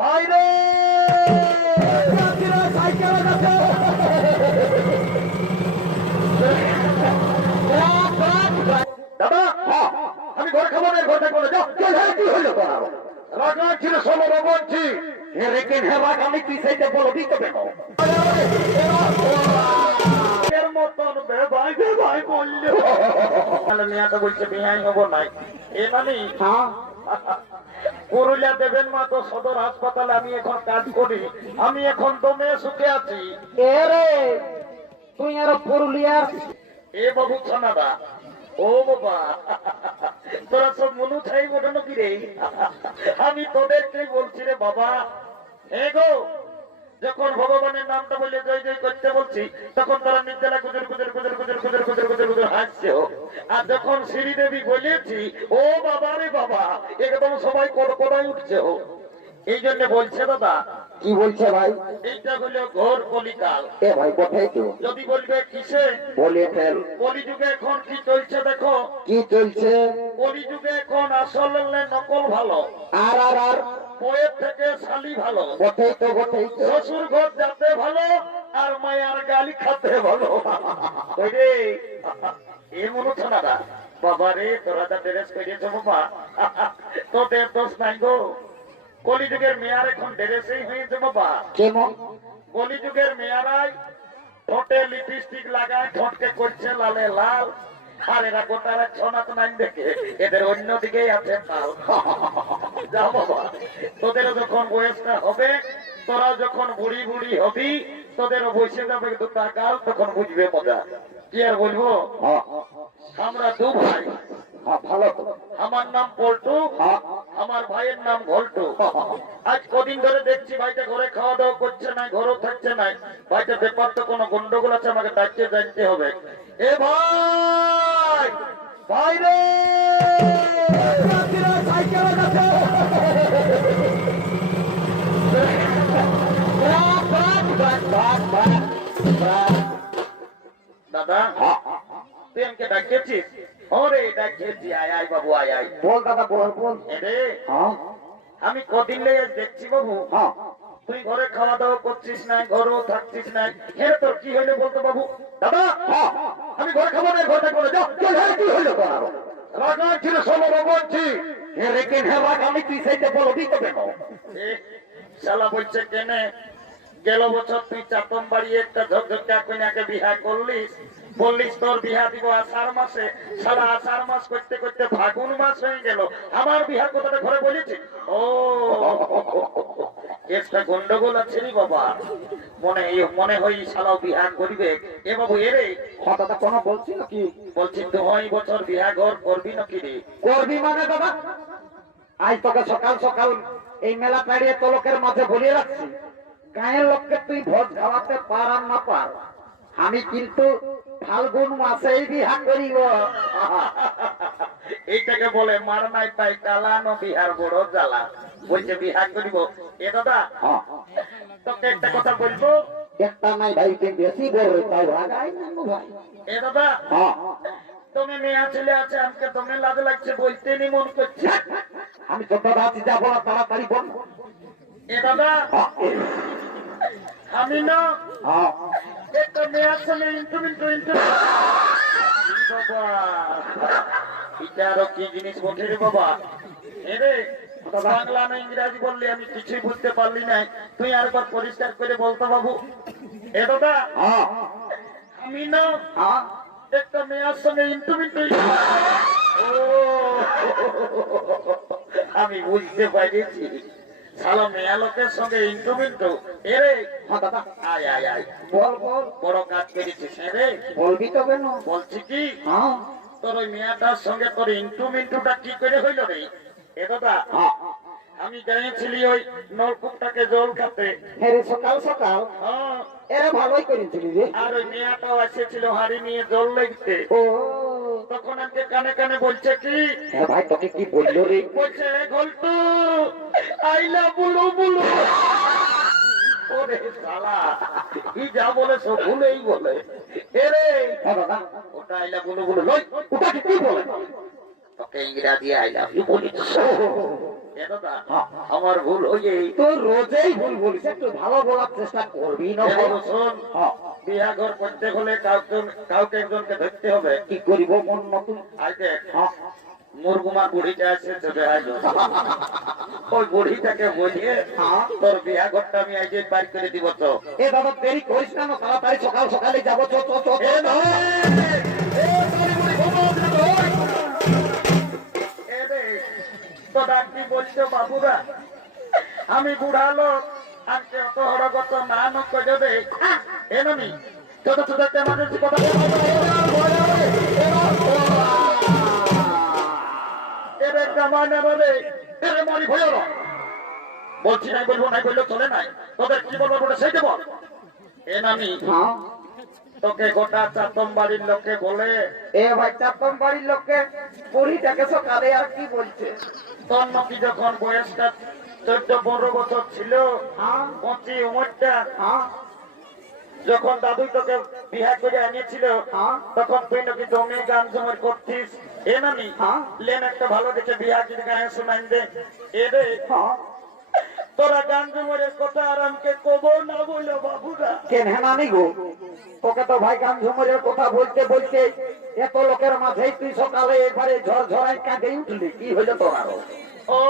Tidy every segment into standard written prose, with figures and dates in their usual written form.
বাইরে সাইকেল আছে দাদা। আমি ঘর খাবো না, ঘর থাকবো না। কি হইলো তোমার? রাগা ছিল ষোলো বলছি রেখে হেবাক আমি কি সেইটা বলো দিতে কেন মতন বেবাই বেবাই বললো। মেয়াটা বলছে বিহাই হবো নাই এ মানে পুরুলিয়া দেবেন মা তো সদর হাসপাতালে আমি এখন কাজ করি। আমি এখন দমে সুখে আছি। এরে তুই আর পুরুলিয়ার এ বাবু ছানাদা ও বাবা তোরা সব মনু ছাই ওঠানো কি রে? আমি তোদেরকে বলছি রে বাবা। হে গো, যখন ভগবানের নামটা বলে জয় জয় করতে বলছি তখন তারা নির্জলা গুজর গুজর গুজর গুজর গুজর গুজর গুজর গুজর হাসছে। আর যখন শ্রীদেবী বলেছি ও বাবা রে বাবা একদম সবাই কোদায় উঠছে। এই জন্য বলছে দাদা। কি বলছে ভাই? এইটা হলো ঘোর কলিকাল। এ ভাই কোথায় তো যদি বলবে কিসে বলে ফেল। কলিযুগে এখন কি চলছে দেখো। কি চলছে? কলিযুগে এখন আসল নকল ভালো, আর আর আর বইয়ের থেকে শালি ভালো, কোথায় তো কোথায় তো শ্বশুর ঘর যাতে ভালো আর মায়ার গালি খাতে ভালো। ওই রে এ মনে হচ্ছে না বাবা রে তোরা যা ড্রেস করিয়েছ বাবা তোদের দোষ নাই গো। কলিযুগের মেয়ার এখন ড্রেসেই হয়েছে বাবা। কেমন? কলিযুগের মেয়ারাই ঠোঁটে লিপস্টিক লাগায় ঠোঁটকে করছে লালে লাল। আর এরা গোটা ছনাত নাই দেখে এদের অন্যদিকেই আছে তাল। যা বাবা তোদের যখন বয়সটা হবে, তোরা যখন বুড়ি বুড়ি হবি, তোদেরও বসে যাবে দুটা গাল, তখন বুঝবে মজা। কি আর বলবো, আমরা দু ভাই। ভালো তো। আমার নাম পল্টু, আমার ভাইয়ের নাম ঘল্টু। আজ কদিন ধরে দেখছি ভাইটা ঘরে খাওয়া দাওয়া করছে না, ঘরও থাকছে না। ভাইটা ব্যাপার তো কোনো গন্ডগোল আছে, আমাকে ডাকতে জানতে হবে। এ ভাই ভাই রে সাইকেল আছে দাদা। তুই আমাকে ডাকিয়েছিস? ওরে ডাকিয়েছি, আয় আয় বাবু আয় আয়। বল দাদা বল বল। রে আমি কদিন লেগে দেখছি বাবু তুই ঘরে খাওয়া দাওয়া করছিস না, ঘরেও থাকছিস না। হ্যাঁ তোর কি হইলো বলতো বাবু? দাদা আমি ঘরে খাবো না, ঘর থাকবো না। কি হইলো তোমার? রাগা ছিল ষোলো বলছি রেখে হেবাক আমি কি সেইটা বলো দিতে কেন? শালা বলছে কেনে গেল বছর তুই চাতম বাড়ি একটা ঝকঝকা কইনাকে বিহা করলিস, বললিস তোর বিহা দিব আষাঢ় মাসে। সারা আষাঢ় মাস করতে করতে ফাগুন মাস হয়ে গেল, আমার বিহার কথাটা ঘরে বলেছি। ও একটা গন্ডগোল আছে রে বাবা, মনে হয় শালাও বিহা করিবে। এ বাবু এরে কথাটা কোনো বলছি নাকি? বলছি তুই বছর বিহা ঘর করবি নাকি রে? করবি মানে দাদা, আজ তোকে সকাল সকাল এই মেলা পেরিয়ে তো লোকের মাঝে বলিয়ে রাখছি, গায়ের লোককে তুই ভোজ খাওয়াতে পার আর না পার, আমি কিন্তু ফাল্গুন মাসেই বিহা করিব। এইটাকে বলে মার নাই পাই কালানো বিহার বড় জ্বালা। বলছে বিহা করিব। এ দাদা তোকে একটা কথা বলবো। একটা নাই ভাই, তুই বেশি বড় তাই ভাগাই না ভাই। এ দাদা তুমি মেয়া ছেলে আছে, আমাকে তুমি লাজ লাগছে বলতে নি মন করছে। আমি তো দাদা আছি, যাবো না তাড়াতাড়ি বল। এ দাদা আমি না একটা মেয়ার ছেলে বাবা এটা আরো কি জিনিস বলছে রে বাবা? এরে বাংলা না ইংরাজি বললি আমি কিছুই বুঝতে পারলি না। তুই আরেকবার পরিষ্কার করে বলতো বাবু। এ দাদা আমি না একটা মেয়ের সঙ্গে আমি বুঝতে পারিছি শালা মেয়া লোকের সঙ্গে ইন্টুমিন্টু। এরে আয় আয় আয় বল বল। বড় কাজ করেছিস রে। বলবি তো কেন? বলছি কি তোর ওই মেয়াটার সঙ্গে তোর ইন্টুমিন্টুটা কি করে হইল রে? এ দাদা আমি গিয়েছিলি ওই নলকূপটাকে জল খাতে। সকাল সকাল এরা ভালোই করেছিলি রে। আর ওই মেয়াটাও এসেছিল হাড়ি নিয়ে জল লাগতে। ও তখন আমাকে কানে কানে বলছে কি ভাই, তোকে কি বললো রে? বলছে ঘল্টু আইলা বুলু বুলু। ওরে শালা কি যা বলে সব ভুলেই বলে। এরে দাদা ওটা আইলা বুলু বুলু লই, ওটা কি বলে? তোকে ইংরাজি আইলা বলিস। এ দাদা, আমার ভুল হয়ে তো রোজেই ভুল বলিস, একটু ভালো বলার চেষ্টা করবি না? শোন, বিয়া ঘর করতে হলে কাউকে একজনকে ধরতে হবে। কি করিব মন নতুন? আজকে মুরগুমা বুড়িটা এসেছে বেহাই, ওই বুড়িটাকে বুঝিয়ে তোর বিয়া ঘরটা আমি আজকে বাড়ি করে দিব। তো এ দাদা দেরি করিস না, তাড়াতাড়ি সকাল সকালে যাবো। চ চ চ চ। তো ডাক্তি বলছো বাবুরা, আমি বুড়া লোক, আজকে অত হরগত না নক যাবে এনমি ছোট ছোট একটা মানুষ কথা এদের কামানে বলে এরে মরি ভয় বলছি, নাই বলবো, নাই বললেও চলে নাই। তোদের কি বলবো বলে সেইটা বল। এনামি তোকে গোটা চাতম বাড়ির লোকে বলে, এ ভাই চাপম বাড়ির লোককে পরিটাকে সকালে আর কি বলছে? তোর নাকি যখন বয়সটা 14-15 বছর ছিল, 25 উমরটা, যখন দাদু তোকে বিয়ে করে এনেছিল, তখন তুই নাকি জমি গান জমের করছিস। এ নামি লেন একটা ভালো দেখে বিয়া যদি গায়ে শোনাই দে। এ রে তোরা গান জমের কথা আর আমাকে কব না বললো বাবুরা। কেন হেনানি গো, তোকে তো ভাই গান ঝুমুরের কথা বলতে বলতে এত লোকের মাঝেই তুই সকালে একবারে ঝড় ঝড়াই কাঁদে উঠলি। কি হইলো তোর আরো? ও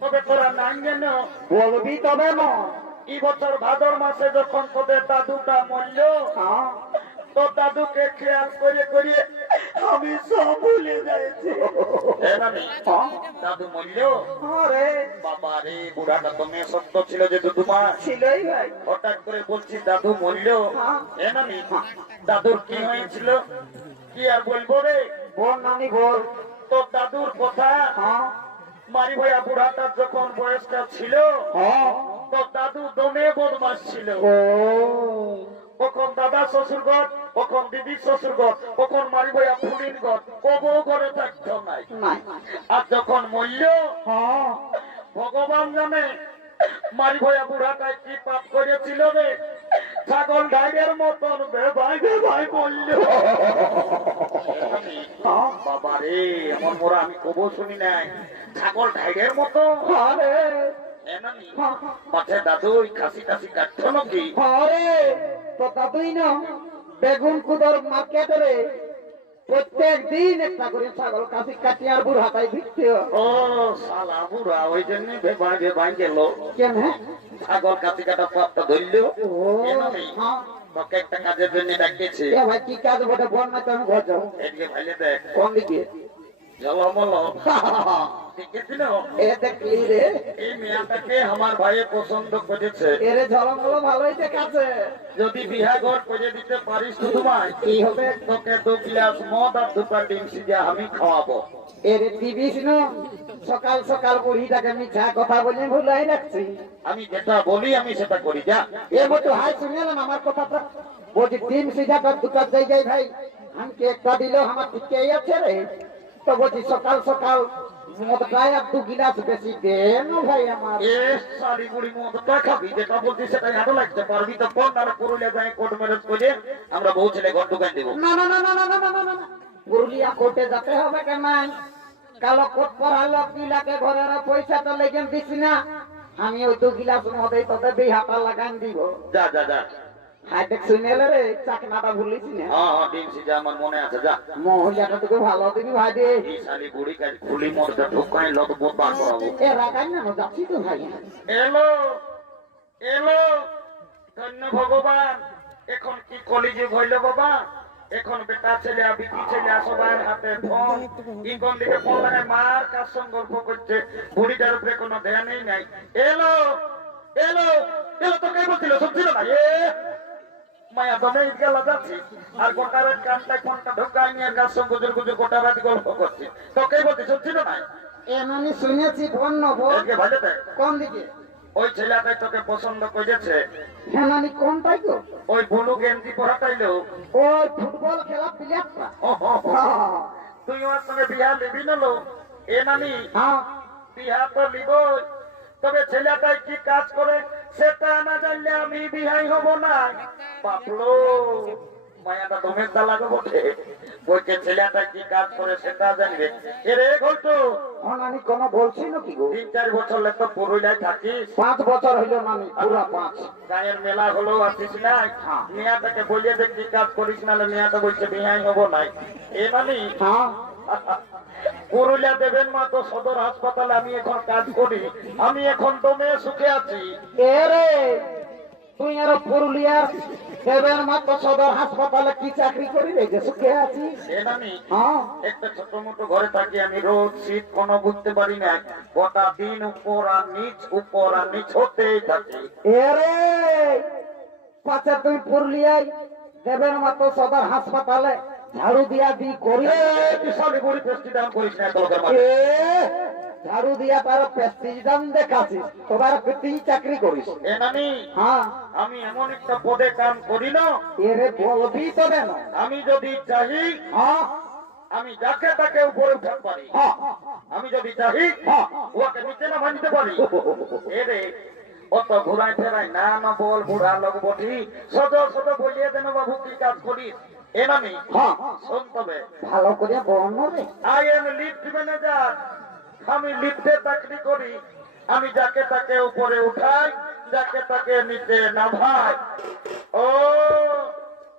তবে তোরা নাই যেন বলবি তবে না। এই বছর ভাদর মাসে যখন তোদের দাদুটা মরল, তো দাদুকে খেয়াল করে করে আমি সব ভুলে যাইছি। দাদু মরল, বাবা রে, বুড়াটা তো মেয়ে সত্য ছিল যে দুদুমা ছিলই ভাই। হঠাৎ করে বলছি দাদু মরল। এনামি দাদুর কি হয়েছিল কি আর বলবো রে? বল নানি বল। তোর দাদুর কথা, মারি ভাইয়া বুড়াটার যখন বয়সটা ছিল, তো দাদু দমে বদমাস ছিল। কখন দাদা শ্বশুর ঘর, কখন দিদি শ্বশুর ঘর, কখন মারি ভাইয়া ফুলির ঘর, কবো ঘরে থাকতো নাই। আর যখন মরল, ভগবান জানে মারি ভাইয়া বুড়াটাই কি পাপ করেছিল রে, ছাগল ঢাইয়ের মতন বেভাই বেভাই মরল। বাবা রে, আমার মোরা আমি কবো শুনি নাই, ছাগল ঢাইয়ের মতো। মাঠে দাদু খাসি টাসি কাটতো নাকি? তো দাদুই না বেগুন কুদর মার্কেটে প্রত্যেক দিন একটা করে ছাগল কাশি কাটি আর বুড় হাতাই দিচ্ছে। ও শালা বুড়া ওই জন্য বেভাই বেভাই গেল। কেন? ছাগল কাশি কাটা পাপটা ধরলো। তোকে একটা কাজের জন্য ডাকিয়েছি। ভাই কি কাজ বটে বল না, তো আমি ঘর যাবো। এদিকে ভাইলে দেখ, কোন দিকে? ঝলমল দেখেছিল এ দেখলি রে, এই মেয়েটাকে আমার ভাইয়ে পছন্দ করেছে। এরে ঝলমল ভালোই দেখাচ্ছে। যদি বিহা ঘর করে দিতে পারিস তো তোমায় কি হবে? তোকে 2 গ্লাস মদ আর 2 টা ডিম সিজা আমি খাওয়াবো। এরে দিবিস না, সকাল সকাল বুড়িটাকে মিঠা কথা বলে ভুলাই রাখছি। আমি যেটা বলি আমি সেটা করি, যা। এ মতো হাই শুনলেন আমার কথাটা? বলছি ডিম সিজাটা 2টা জায়গায় ভাই আমাকে একটা দিলেও আমার ঠিকই আছে রে। তো বলছি সকাল সকাল মদটাই আর 2 গিলাস বেশি দেন ভাই আমার। এ শালি বুড়ি মদটা খাবি, যেটা বলছিস সেটাই হাঁটো লাগতে পারবি তো কোন আর পুরুলিয়া যায় কোর্ট ম্যারেজ করে আমরা বউ ছেলে ঘর ঢুকাই দেবো। না না না না না না না না না, পুরুলিয়া কোর্টে যেতে হবে কেন? কালো কোট পরালো কি লাগে, ঘরের পয়সা তো লেগে দিছি না। আমি ওই 2 গিলাস মদই তোদের বিহাটা লাগান দিব। যা যা যা। হাই দেখ শুনেলে রে, চাকনাটা ভুলিস না। হ্যাঁ ডিম সিজা আমার মনে আছে, যা। মহিলাটা তোকে ভালো দিবি ভাই রে। এই শালি বুড়ি কাজ খুলি মদটা ঢুকাই লত বোধ বার করাবো। এ রাগাই না, যাচ্ছি তো ভাই। এলো এলো, ধন্য ভগবান। এখন কি কলিযুগ হইল বাবা, এখন বেটা ছেলে আর বিটি ছেলে সবার হাতে ফোন। কি কোন দিকে ফোন লাগায় মার কার সঙ্গে গল্প করছে, বুড়িটার উপরে কোনো ধ্যানই নাই। এলো এলো এলো, তো কে বলছিল শুনছিল না? এ মায়া দমে গেল যাচ্ছি আর গোটারের কানটায় ফোনটা ঢোকায় নিয়ে কার সঙ্গে গুজর গুজর গোটা রাতি গল্প করছি। তো কে বলছি শুনছিল না? এমনি শুনেছি ফোন নব। এদিকে ভালো দেখ, কোন দিকে? ওই ছেলেটাই তোকে পছন্দ করেছে। হ্যাঁ নানি কোনটাই গো? ওই ব্লু গেঞ্জি পরাটাইলো, ওই ফুটবল খেলা প্লেয়ারটা। তুই ওর সঙ্গে বিহা লিবি না লো? এ নানি হ্যাঁ বিহা তো লিব, তবে ছেলেটাই কি কাজ করে সেটা না জানলে আমি বিহাই হব না। বাপলো মায়াটা দমের দা লাগো বটে, বলছে ছেলেটা কি কাজ করে সেটা জানবে। এরে ঘটু আমি কোনো বলছি নাকি গো? 3-4 বছর তো পুরুলিয়ায় থাকিস, 5 বছর হইল নানি, পুরা 5। গায়ের মেলা হলো আসিস নাই, মিয়াটাকে বলিয়ে দেখ কি কাজ করিস, নাহলে মিয়াটা বলছে বিহাই হবো নাই। এ মানে হ্যাঁ, পুরুলিয়া দেবেন মা তো সদর হাসপাতালে আমি এখন কাজ করি, আমি এখন দমে সুখে আছি। এরে তুই আর পুরুলিয়ার দেবেন মাত্র সদর হাসপাতালে কি চাকরি করি রে, যে সুখে আছিস? সে নামি হ্যাঁ, একটা ছোট মোটো ঘরে থাকি আমি, রোদ শীত কোনো বুঝতে পারি না, গোটা দিন উপর আর নিচ হতেই থাকি। এরে পাচা তুই পুরুলিয়ায় দেবেন মাত্র সদর হাসপাতালে ঝাড়ু দিয়া দি করি, বিশাল বুড়ি পেস্টি দাম করিস না তোর এ ঝাড়ু দিয়া তার প্রেস্টিজাম দেখাছিস, তোমার তুই চাকরি করিস? এ নানি হ্যাঁ, আমি এমন একটা পদে কাম করি না, এরে বলবি তো দেন। আমি যদি চাহি হ্যাঁ, আমি যাকে তাকে উপরে উঠাতে পারি, হ্যাঁ, আমি যদি চাহি হ্যাঁ, ওকে নিচে না ভাঙতে পারি। এরে অত ঘুরাই ফেরাই না না বল, বুড়া লোক বটি সদ বলিয়ে দেন বাবু কি কাজ করিস। এ নামি হ্যাঁ, শোন তবে, ভালো করে বর্ণ রে। আই এম লিফট ম্যানেজার, আমি লিফটে চাকরি করি, আমি যাকে তাকে উপরে উঠাই, যাকে তাকে নিচে নামাই। ও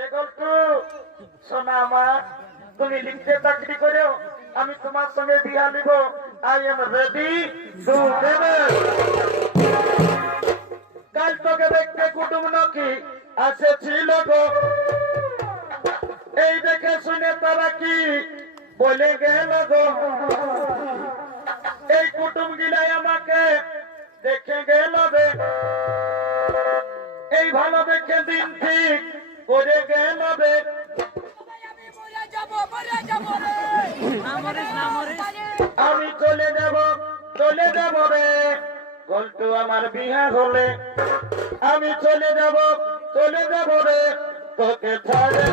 এ গল্প শোনা আমার, তুমি লিফটে চাকরি করো, আমি তোমার সঙ্গে বিয়া নিব। আই এম রেডি টু কাল তোকে দেখতে কুটুম নাকি আসেছিল গো, এই দেখে শুনে তারা কি বলে গেল গো, এই কুটুম গিলাই আমাকে দেখে গেল রে, এই ভালো দেখে দিন ঠিক করে গেল রে। আমি চলে যাব রে, বলতো আমার বিহা হলে আমি চলে যাব রে, তোকে ছাড়ে